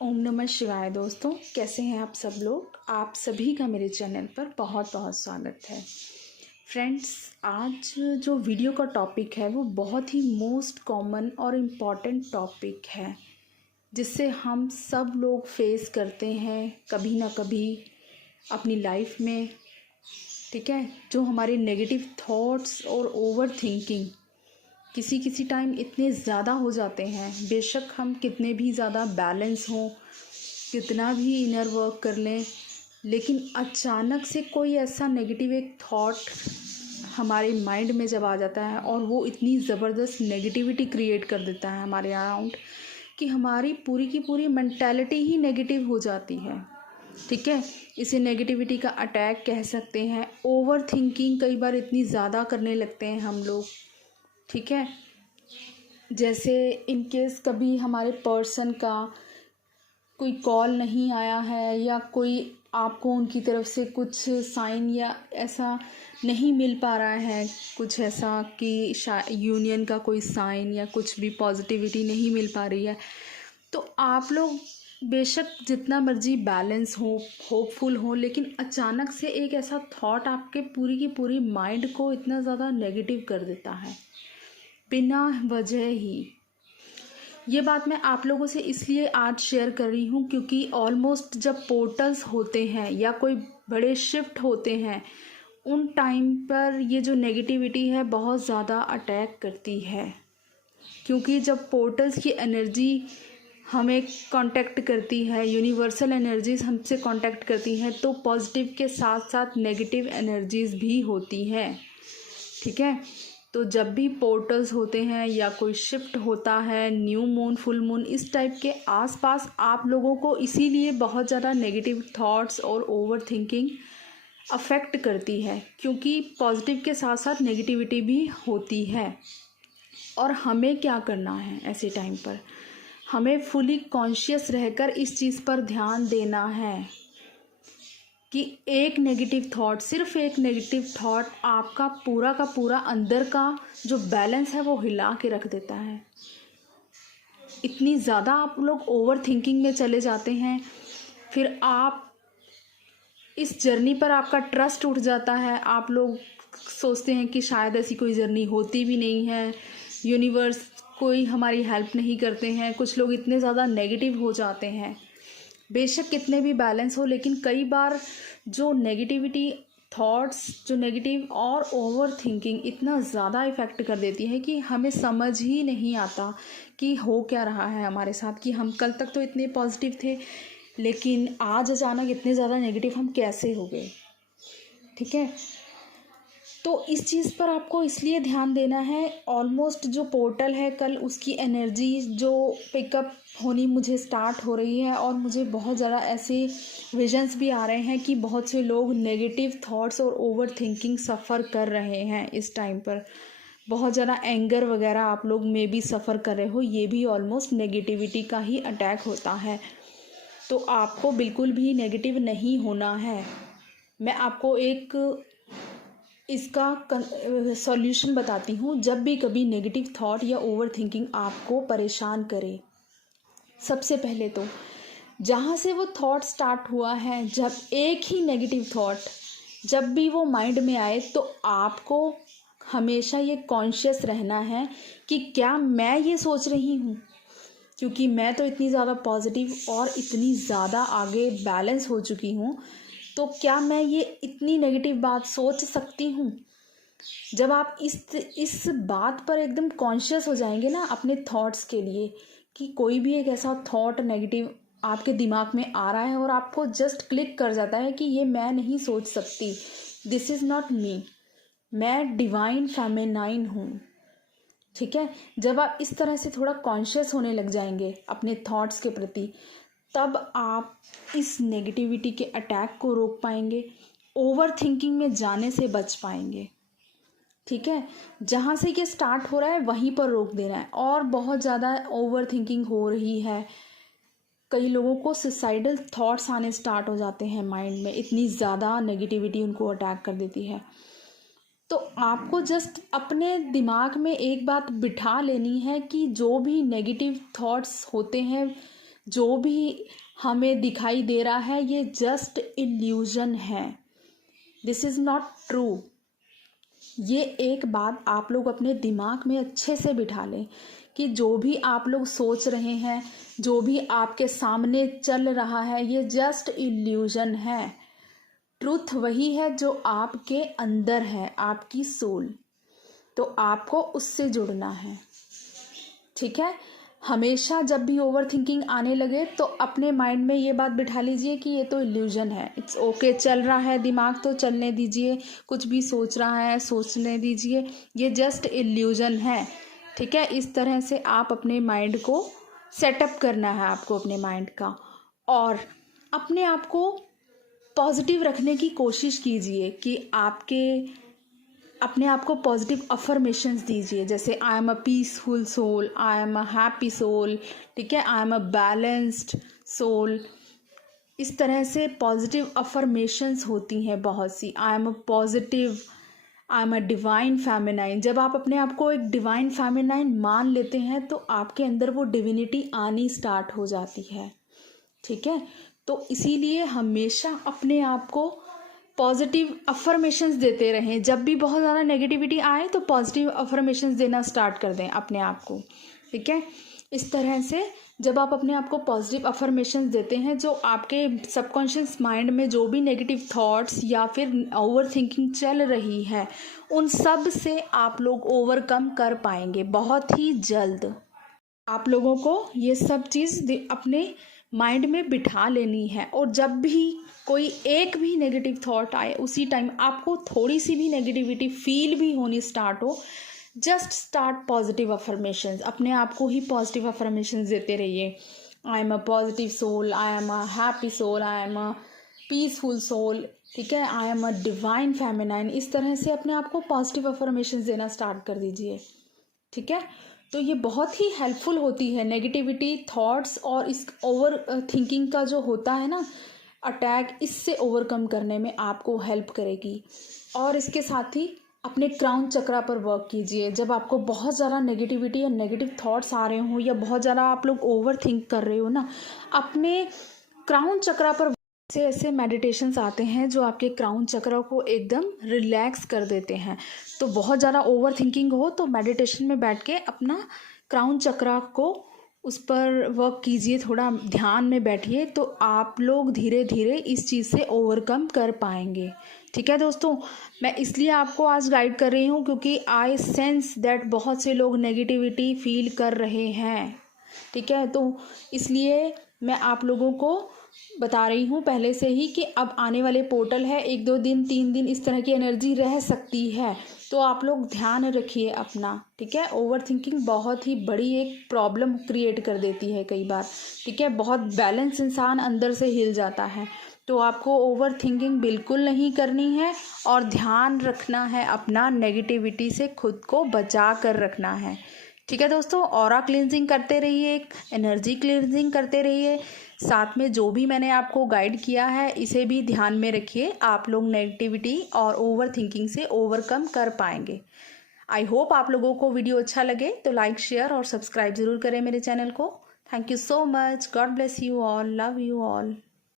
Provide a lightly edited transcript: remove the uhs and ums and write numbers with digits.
ओम नमः शिवाय। दोस्तों, कैसे हैं आप सब लोग। आप सभी का मेरे चैनल पर बहुत बहुत स्वागत है। फ्रेंड्स, आज जो वीडियो का टॉपिक है वो बहुत ही मोस्ट कॉमन और इम्पॉर्टेंट टॉपिक है जिससे हम सब लोग फेस करते हैं कभी ना कभी अपनी लाइफ में। ठीक है, जो हमारे नेगेटिव थॉट्स और ओवर थिंकिंग किसी किसी टाइम इतने ज़्यादा हो जाते हैं, बेशक हम कितने भी ज़्यादा बैलेंस हों, कितना भी इनर वर्क कर लें, लेकिन अचानक से कोई ऐसा नेगेटिव एक थॉट हमारे माइंड में जब आ जाता है और वो इतनी ज़बरदस्त नेगेटिविटी क्रिएट कर देता है हमारे अराउंड कि हमारी पूरी की पूरी मेंटालिटी ही नेगेटिव हो जाती है। ठीक है, इसे नेगेटिविटी का अटैक कह सकते हैं। ओवर थिंकिंग कई बार इतनी ज़्यादा करने लगते हैं हम लोग। ठीक है, जैसे इन केस कभी हमारे पर्सन का कोई कॉल नहीं आया है या कोई आपको उनकी तरफ से कुछ साइन या ऐसा नहीं मिल पा रहा है, कुछ ऐसा कि यूनियन का कोई साइन या कुछ भी पॉजिटिविटी नहीं मिल पा रही है, तो आप लोग बेशक जितना मर्जी बैलेंस हो, होपफुल हो, लेकिन अचानक से एक ऐसा थॉट आपके पूरी की पूरी माइंड को इतना ज़्यादा नेगेटिव कर देता है बिना वजह ही। ये बात मैं आप लोगों से इसलिए आज शेयर कर रही हूँ क्योंकि ऑलमोस्ट जब पोर्टल्स होते हैं या कोई बड़े शिफ्ट होते हैं, उन टाइम पर ये जो नेगेटिविटी है बहुत ज़्यादा अटैक करती है। क्योंकि जब पोर्टल्स की एनर्जी हमें कांटेक्ट करती है, यूनिवर्सल एनर्जीज हमसे कांटेक्ट करती हैं, तो पॉजिटिव के साथ साथ नेगेटिव एनर्जीज भी होती हैं। ठीक है, तो जब भी पोर्टल्स होते हैं या कोई शिफ्ट होता है, न्यू मून, फुल मून, इस टाइप के आसपास आप लोगों को इसीलिए बहुत ज़्यादा नेगेटिव थॉट्स और ओवर थिंकिंग अफेक्ट करती है, क्योंकि पॉजिटिव के साथ साथ नेगेटिविटी भी होती है। और हमें क्या करना है ऐसे टाइम पर, हमें फुली कॉन्शियस रहकर इस चीज़ पर ध्यान देना है कि एक नेगेटिव थॉट, सिर्फ एक नेगेटिव थॉट आपका पूरा का पूरा अंदर का जो बैलेंस है वो हिला के रख देता है। इतनी ज़्यादा आप लोग ओवर थिंकिंग में चले जाते हैं, फिर आप इस जर्नी पर आपका ट्रस्ट उठ जाता है। आप लोग सोचते हैं कि शायद ऐसी कोई जर्नी होती भी नहीं है, यूनिवर्स कोई हमारी हेल्प नहीं करते हैं। कुछ लोग इतने ज़्यादा नेगेटिव हो जाते हैं, बेशक कितने भी बैलेंस हो, लेकिन कई बार जो नेगेटिविटी थॉट्स, जो नेगेटिव और ओवर थिंकिंग इतना ज़्यादा इफ़ेक्ट कर देती है कि हमें समझ ही नहीं आता कि हो क्या रहा है हमारे साथ, कि हम कल तक तो इतने पॉजिटिव थे लेकिन आज अचानक इतने ज़्यादा नेगेटिव हम कैसे हो गए। ठीक है, तो इस चीज़ पर आपको इसलिए ध्यान देना है। ऑलमोस्ट जो पोर्टल है कल, उसकी एनर्जी जो पिकअप होनी मुझे स्टार्ट हो रही है और मुझे बहुत ज़्यादा ऐसे विजन्स भी आ रहे हैं कि बहुत से लोग नेगेटिव थॉट्स और ओवर थिंकिंग सफ़र कर रहे हैं इस टाइम पर। बहुत ज़्यादा एंगर वगैरह आप लोग में भी सफ़र कर रहे हो, ये भी ऑलमोस्ट नेगेटिविटी का ही अटैक होता है। तो आपको बिल्कुल भी नेगेटिव नहीं होना है। मैं आपको एक इसका सॉल्यूशन बताती हूँ। जब भी कभी नेगेटिव थॉट या ओवर थिंकिंग आपको परेशान करे, सबसे पहले तो जहाँ से वो थॉट स्टार्ट हुआ है, जब एक ही नेगेटिव थॉट जब भी वो माइंड में आए, तो आपको हमेशा ये कॉन्शियस रहना है कि क्या मैं ये सोच रही हूँ, क्योंकि मैं तो इतनी ज़्यादा पॉजिटिव और इतनी ज़्यादा आगे बैलेंस हो चुकी हूँ, तो क्या मैं ये इतनी नेगेटिव बात सोच सकती हूँ। जब आप इस बात पर एकदम कॉन्शियस हो जाएंगे ना अपने थॉट्स के लिए, कि कोई भी एक ऐसा थॉट नेगेटिव आपके दिमाग में आ रहा है और आपको जस्ट क्लिक कर जाता है कि ये मैं नहीं सोच सकती, दिस इज़ नॉट मी, मैं डिवाइन फेमिनाइन हूँ। ठीक है, जब आप इस तरह से थोड़ा कॉन्शियस होने लग जाएंगे अपने थॉट्स के प्रति, तब आप इस नेगेटिविटी के अटैक को रोक पाएंगे, ओवर थिंकिंग में जाने से बच पाएंगे। ठीक है, जहाँ से ये स्टार्ट हो रहा है वहीं पर रोक देना है। और बहुत ज़्यादा ओवर थिंकिंग हो रही है, कई लोगों को सुसाइडल थॉट्स आने स्टार्ट हो जाते हैं माइंड में, इतनी ज़्यादा नेगेटिविटी उनको अटैक कर देती है। तो आपको जस्ट अपने दिमाग में एक बात बिठा लेनी है कि जो भी नेगेटिव थॉट्स होते हैं, जो भी हमें दिखाई दे रहा है ये जस्ट इल्यूजन है, दिस इज़ नॉट ट्रू। ये एक बात आप लोग अपने दिमाग में अच्छे से बिठा लें कि जो भी आप लोग सोच रहे हैं, जो भी आपके सामने चल रहा है, ये जस्ट इल्यूजन है। ट्रुथ वही है जो आपके अंदर है, आपकी सोल। तो आपको उससे जुड़ना है, ठीक है। हमेशा जब भी ओवर थिंकिंग आने लगे तो अपने माइंड में ये बात बिठा लीजिए कि ये तो इल्यूजन है, इट्स ओके, चल रहा है दिमाग तो चलने दीजिए, कुछ भी सोच रहा है सोचने दीजिए, ये जस्ट इल्यूजन है, ठीक है। इस तरह से आप अपने माइंड को सेटअप करना है, आपको अपने माइंड का। और अपने आप को पॉजिटिव रखने की कोशिश कीजिए कि अपने आप को पॉजिटिव अफर्मेशंस दीजिए, जैसे I am a peaceful soul, I am a happy soul, ठीक है, I am a balanced soul. इस तरह से पॉजिटिव अफर्मेशंस होती हैं बहुत सी। I am a positive, I am a divine feminine. जब आप अपने आप को एक डिवाइन फेमिनाइन मान लेते हैं तो आपके अंदर वो डिविनिटी आनी स्टार्ट हो जाती है, ठीक है। तो इसीलिए हमेशा अपने आप को पॉजिटिव अफर्मेशंस देते रहें। जब भी बहुत ज़्यादा नेगेटिविटी आए तो पॉजिटिव अफर्मेशंस देना स्टार्ट कर दें अपने आप को, ठीक है। इस तरह से जब आप अपने आप को पॉजिटिव अफर्मेशंस देते हैं, जो आपके सबकॉन्शियस माइंड में जो भी नेगेटिव थॉट्स या फिर ओवर थिंकिंग चल रही है, उन सब से आप लोग ओवरकम कर पाएंगे बहुत ही जल्द। आप लोगों को ये सब चीज़ अपने माइंड में बिठा लेनी है। और जब भी कोई एक भी नेगेटिव थॉट आए, उसी टाइम आपको थोड़ी सी भी नेगेटिविटी फील भी होनी स्टार्ट हो, जस्ट स्टार्ट पॉजिटिव अफर्मेशंस। अपने आप को ही पॉजिटिव अफर्मेशंस देते रहिए। I am a positive soul, I am a happy soul, I am a peaceful soul, ठीक है, I am a divine feminine. इस तरह से अपने आप को पॉजिटिव अफर्मेशंस देना स्टार्ट कर दीजिए, ठीक है। तो ये बहुत ही हेल्पफुल होती है नेगेटिविटी थॉट्स और इस ओवर थिंकिंग का जो होता है ना अटैक, इससे ओवरकम करने में आपको हेल्प करेगी। और इसके साथ ही अपने क्राउन चक्रा पर वर्क कीजिए। जब आपको बहुत ज़्यादा नेगेटिविटी या नेगेटिव थॉट्स आ रहे हो या बहुत ज़्यादा आप लोग ओवर थिंक कर रहे हो ना, अपने क्राउन चक्रा पर ऐसे मेडिटेशंस आते हैं जो आपके क्राउन चक्र को एकदम रिलैक्स कर देते हैं। तो बहुत ज़्यादा ओवर थिंकिंग हो तो मेडिटेशन में बैठ के अपना क्राउन चक्र को उस पर वर्क कीजिए, थोड़ा ध्यान में बैठिए, तो आप लोग धीरे धीरे इस चीज़ से ओवरकम कर पाएंगे, ठीक है दोस्तों। मैं इसलिए आपको आज गाइड कर रही हूँ क्योंकि आई सेंस दैट बहुत से लोग नेगेटिविटी फील कर रहे हैं, ठीक है। तो इसलिए मैं आप लोगों को बता रही हूँ पहले से ही कि अब आने वाले पोर्टल है, 1-2 दिन 3 दिन इस तरह की एनर्जी रह सकती है, तो आप लोग ध्यान रखिए अपना, ठीक है। ओवर थिंकिंग बहुत ही बड़ी एक प्रॉब्लम क्रिएट कर देती है कई बार, ठीक है। बहुत बैलेंस इंसान अंदर से हिल जाता है। तो आपको ओवर थिंकिंग बिल्कुल नहीं करनी है और ध्यान रखना है अपना, नेगेटिविटी से खुद को बचा कर रखना है, ठीक है दोस्तों। ऑरा क्लींजिंग करते रहिए, एनर्जी क्लींजिंग करते रहिए, साथ में जो भी मैंने आपको गाइड किया है इसे भी ध्यान में रखिए। आप लोग नेगेटिविटी और ओवर थिंकिंग से ओवरकम कर पाएंगे। आई होप आप लोगों को वीडियो अच्छा लगे तो लाइक शेयर और सब्सक्राइब ज़रूर करें मेरे चैनल को। Thank you so much, God bless you all, love you all.